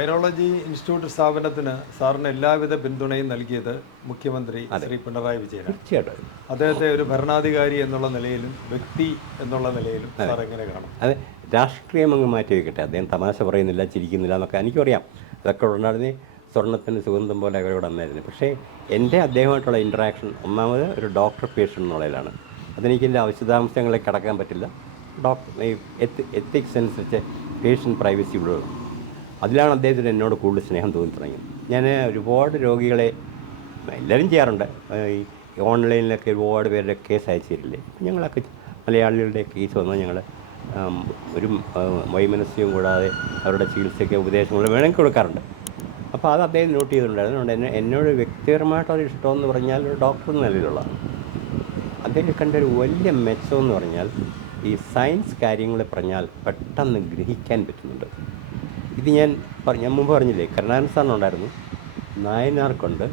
Virology institute സ്ഥാപനത്തിന് സാറിന് എല്ലാവിധ പിന്തുണയും നൽകിയത് മുഖ്യമന്ത്രി ശ്രീ പിണറായി വിജയനാണ്. തീർച്ചയായിട്ടും അദ്ദേഹത്തെ ഒരു ഭരണാധികാരി എന്നുള്ള നിലയിലും വ്യക്തി എന്നുള്ള നിലയിലും സാർ എങ്ങനെ കാണും? അത് രാഷ്ട്രീയം അങ്ങ് മാറ്റി വയ്ക്കട്ടെ. അദ്ദേഹം തമാശ പറയുന്നില്ല, ചിരിക്കുന്നില്ല എന്നൊക്കെ എനിക്കറിയാം. അതൊക്കെ ഉണ്ടായിരുന്നേ സ്വർണ്ണത്തിന് സുഗന്ധം പോലെ അവരോട് വന്നായിരുന്നു. പക്ഷേ എൻ്റെ അദ്ദേഹമായിട്ടുള്ള ഇൻട്രാക്ഷൻ ഒന്നാമത് ഒരു ഡോക്ടർ പേഷ്യൻ്റ് എന്നുള്ളതിലാണ്. അതെനിക്കെൻ്റെ വിശദാംശങ്ങളിൽ കടക്കാൻ പറ്റില്ല. എത്തിക്സ് അനുസരിച്ച് പേഷ്യൻ്റ് പ്രൈവസി ഉള്ളത്, അതിലാണ് അദ്ദേഹത്തിന് എന്നോട് കൂടുതൽ സ്നേഹം തോന്നി തുടങ്ങിയത്. ഞാൻ ഒരുപാട് രോഗികളെ, എല്ലാവരും ചെയ്യാറുണ്ട്, ഈ ഓൺലൈനിലൊക്കെ ഒരുപാട് പേരുടെ കേസ് അയച്ചു തരില്ലേ. ഞങ്ങളൊക്കെ മലയാളികളുടെ കേസ് വന്നാൽ ഞങ്ങൾ ഒരു വൈമനസ്യവും കൂടാതെ അവരുടെ ചികിത്സയ്ക്ക് ഉപദേശങ്ങൾ വേണമെങ്കിൽ കൊടുക്കാറുണ്ട്. അപ്പോൾ അത് അദ്ദേഹം നോട്ട് ചെയ്തിട്ടുണ്ടായിരുന്നു. അതുകൊണ്ട് എന്നോട് വ്യക്തിപരമായിട്ടൊരു ഇഷ്ടമെന്ന് പറഞ്ഞാൽ ഒരു ഡോക്ടർ എന്ന നിലയിലുള്ളതാണ്. അദ്ദേഹം കണ്ടൊരു വലിയ മെച്ചമെന്ന് പറഞ്ഞാൽ ഈ സയൻസ് കാര്യങ്ങൾ പറഞ്ഞാൽ പെട്ടെന്ന് ഗ്രഹിക്കാൻ പറ്റുന്നുണ്ട്. ഇത് ഞാൻ മുമ്പ് പറഞ്ഞില്ലേ, കരുണാകരൻ സാറിനുണ്ടായിരുന്നു, നായനാർക്കുണ്ട്,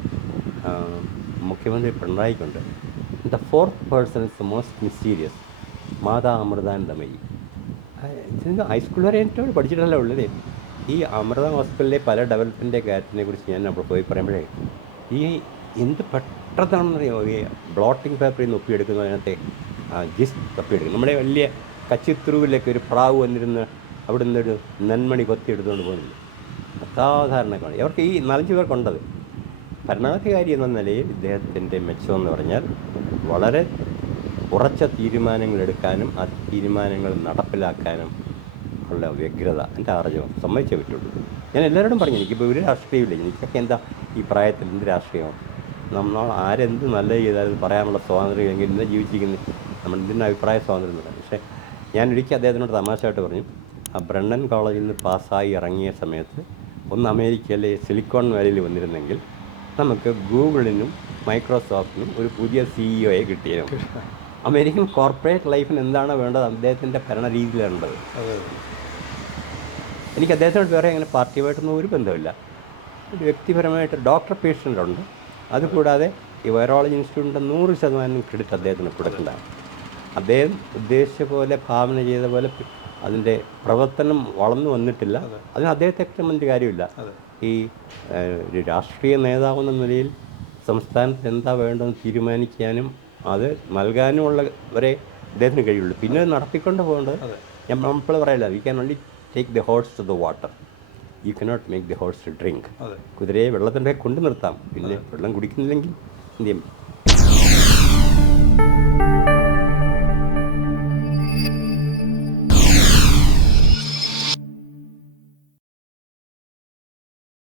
മുഖ്യമന്ത്രി പിണറായിക്കുണ്ട്. The fourth person is the most mysterious, Mata Amritanandamayi. High school വരെ ഏറ്റവും പഠിച്ചിട്ടല്ലേ ഉള്ളത്. ഈ അമൃത ഹോസ്പിറ്റലിലെ പല ഡെവലപ്മെൻറ്റിൻ്റെ കാര്യത്തിനെ കുറിച്ച് ഞാൻ അവിടെ പോയി പറയുമ്പോഴേ ഈ എന്ത് പെട്ടെന്നാണെന്നറിയോ, ഈ ബ്ലോട്ടിംഗ് പേപ്പറിൽ നിന്ന് ഒപ്പിയെടുക്കുന്നതിനകത്തെ ജിസ്റ്റ് തപ്പിയെടുക്കും. നമ്മുടെ വലിയ കച്ചിത്തുരുവിലേക്ക് ഒരു പ്രാവ് വന്നിരുന്ന് അവിടെ നിന്നൊരു നെന്മണി കൊത്തിയെടുത്തുകൊണ്ട് പോകുന്നില്ല, അസാധാരണക്കാണ്. അവർക്ക് ഈ 4 പേർക്കുണ്ടത്. ഭരണാധികാരി എന്ന നിലയിൽ ഇദ്ദേഹത്തിൻ്റെ മെച്ചമെന്ന് പറഞ്ഞാൽ വളരെ ഉറച്ച തീരുമാനങ്ങൾ എടുക്കാനും ആ തീരുമാനങ്ങൾ നടപ്പിലാക്കാനും ഉള്ള വ്യഗ്രത, എൻ്റെ ആർജവം സമ്മതിച്ചേ പറ്റുള്ളൂ. ഞാൻ എല്ലാവരോടും പറഞ്ഞു, എനിക്കിപ്പോൾ ഒരു രാഷ്ട്രീയമില്ല, എനിക്കൊക്കെ എന്താ ഈ പ്രായത്തിൽ എന്ത് രാഷ്ട്രീയമാണ്, നമ്മൾ ആരെന്ത് നല്ലത് ചെയ്താലും പറയാനുള്ള സ്വാതന്ത്ര്യം എങ്കിൽ ഇന്ന് ജീവിച്ചിരിക്കുന്നത് നമ്മൾ ഇതിൻ്റെ അഭിപ്രായ സ്വാതന്ത്ര്യം എന്ന് പറയാം. പക്ഷേ ഞാനൊരിക്കൽ അദ്ദേഹത്തിനോട് തമാശയായിട്ട് പറഞ്ഞു, ആ ബ്രണ്ണൻ കോളേജിൽ നിന്ന് പാസ്സായി ഇറങ്ങിയ സമയത്ത് ഒന്ന് അമേരിക്കയിലെ സിലിക്കോൺ വാലിയിൽ വന്നിരുന്നെങ്കിൽ നമുക്ക് ഗൂഗിളിനും മൈക്രോസോഫ്റ്റിനും ഒരു പുതിയ CEO കിട്ടിയിരുന്നു. അമേരിക്കൻ കോർപ്പറേറ്റ് ലൈഫിന് എന്താണ് വേണ്ടത്, അദ്ദേഹത്തിൻ്റെ ഭരണരീതിയിലുള്ളത്. എനിക്ക് അദ്ദേഹത്തിനോട് വേറെ അങ്ങനെ പാർട്ടിയുമായിട്ടൊന്നും ഒരു ബന്ധമില്ല. ഒരു വ്യക്തിപരമായിട്ട് ഡോക്ടർ പേഷ്യൻ്റുണ്ട്. അതുകൂടാതെ ഈ വൈറോളജി ഇൻസ്റ്റിറ്റ്യൂട്ടിൻ്റെ 100% ക്രെഡിറ്റ് അദ്ദേഹത്തിന് കൊടുക്കേണ്ടതാണ്. അദ്ദേഹം ഉദ്ദേശിച്ച പോലെ, ഭാവന ചെയ്ത പോലെ അതിൻ്റെ പ്രവർത്തനം വളർന്നു വന്നിട്ടില്ല. അതിന് അദ്ദേഹത്തെ കുറ്റം കാര്യമില്ല. ഈ ഒരു രാഷ്ട്രീയ നേതാവെന്ന നിലയിൽ സംസ്ഥാനത്ത് എന്താ വേണ്ടതെന്ന് തീരുമാനിക്കാനും അത് നൽകാനുമുള്ളവരെ അദ്ദേഹത്തിന് കഴിയുള്ളൂ. പിന്നെ നടത്തിക്കൊണ്ട് പോകേണ്ടത് ഞാൻ നമ്മൾ പറയില്ല, we can only take the horse to the water, you cannot make the horse to drink. കുതിരയെ വെള്ളത്തിൻ്റെ കൊണ്ടു നിർത്താം, പിന്നെ വെള്ളം കുടിക്കുന്നില്ലെങ്കിൽ എന്ത് ചെയ്യും?